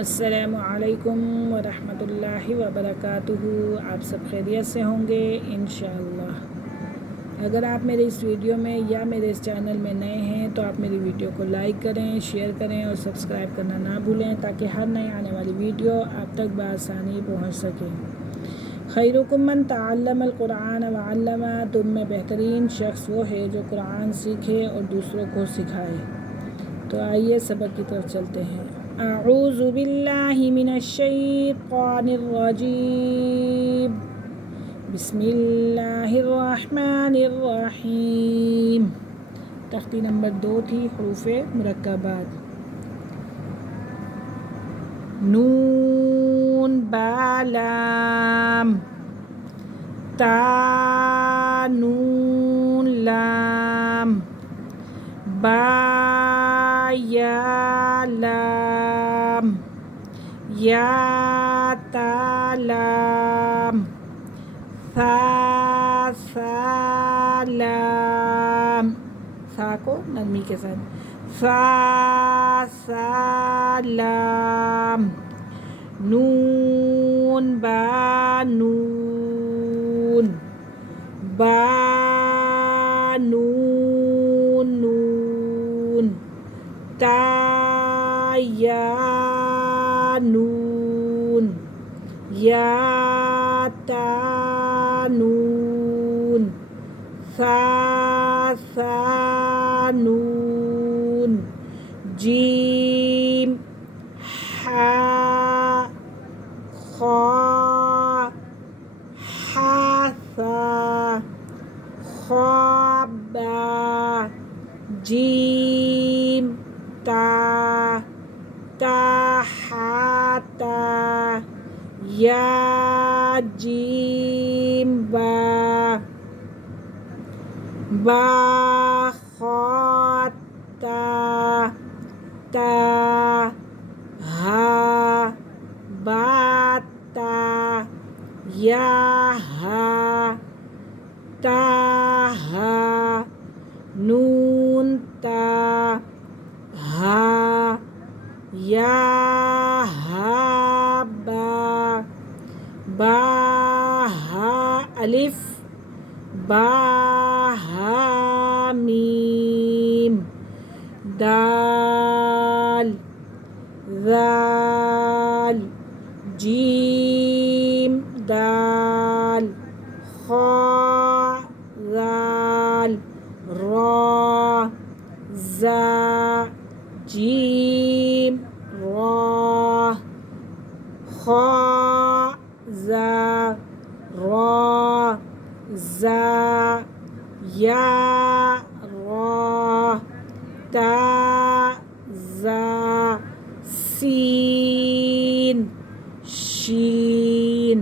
अस्सलामुअलैकुम वरहमतुल्लाहि वबरकातुहू। आप सब खैरियत से होंगे इंशाअल्लाह। अगर आप मेरे इस वीडियो में या मेरे इस चैनल में नए हैं तो आप मेरी वीडियो को लाइक करें, शेयर करें और सब्सक्राइब करना ना भूलें ताकि हर नई आने वाली वीडियो आप तक बआसानी पहुँच सके। खैरुकुम मन तअल्लमल कुरान व अल्लमा। तुम में बेहतरीन शख्स वो है जो कुरान सीखे और दूसरों को सिखाए। तो आइए सबक की तरफ चलते हैं। अऊज़ु बिल्लाहि मिनश शैतानिर रजीम। बिस्मिल्लाहिर रहमानिर रहीम। तख्ती नंबर 2 थी हुरूफ़े मुरक्कबात। नून बा लाम, ता नून लाम, बा या लाम, या ता लाम, सा लाम, सा को नरमी के साथ, सा लाम, नून बा नून, बा नून नून, ता या नून, या ता नून, सा नून, जीम हा खा हा सा, खा बा, जीम ता, ता हा ता, या जीम बा, बा खा ता, ता हा बा ता, या हा ता हा, नून ता हा, या हा बा, बा हा अलिफ, बा हा मीम, दाल दाल, जीम दाल, खा दाल, रा जा, जीम रा, खा जा, रा जा, या रा, ता जा, सीन शीन,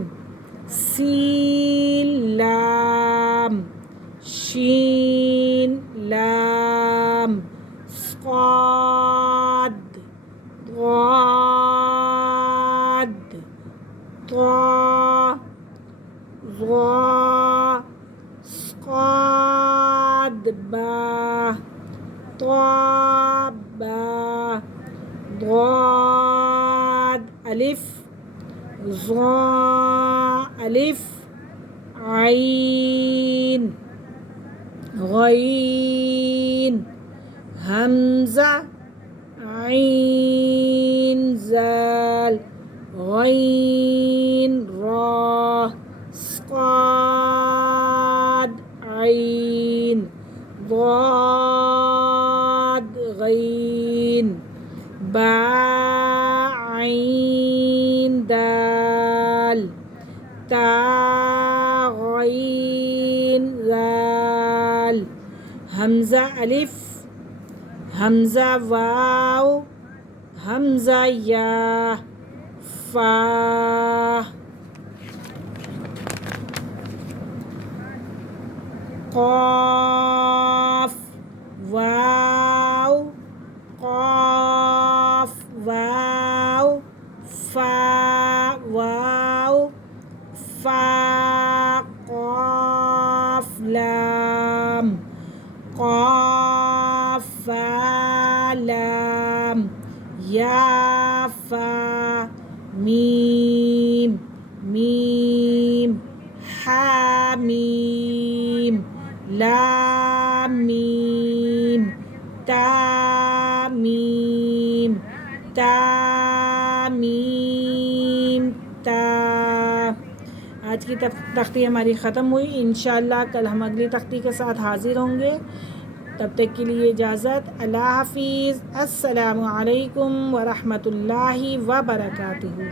सीन लाम, शीन लाम, स्वाद ضاد طا ظا صاد با طا با ضاد ألف ظا ألف عين غين همزة عين زال غين را صاد عين ضاد غين با عين دال تا غين زال همزة ألف همزة واو همزة या फा क़ाफ़ वाव क़ाफ़ वाव फा वाव फा क़ाफ़ लाम क़ाफ़ फा लाम या फा मीम मीम हा मीम लाम मीम ता मीम ता मीम ता। आज की तख्ती हमारी ख़त्म हुई। इंशाअल्लाह कल हम अगली तख्ती के साथ हाज़िर होंगे। तब तक के लिए इजाज़त। अल्लाह हाफ़िज़। अस्सलामु अलैकुम व रहमतुल्लाहि व बरकातुहू।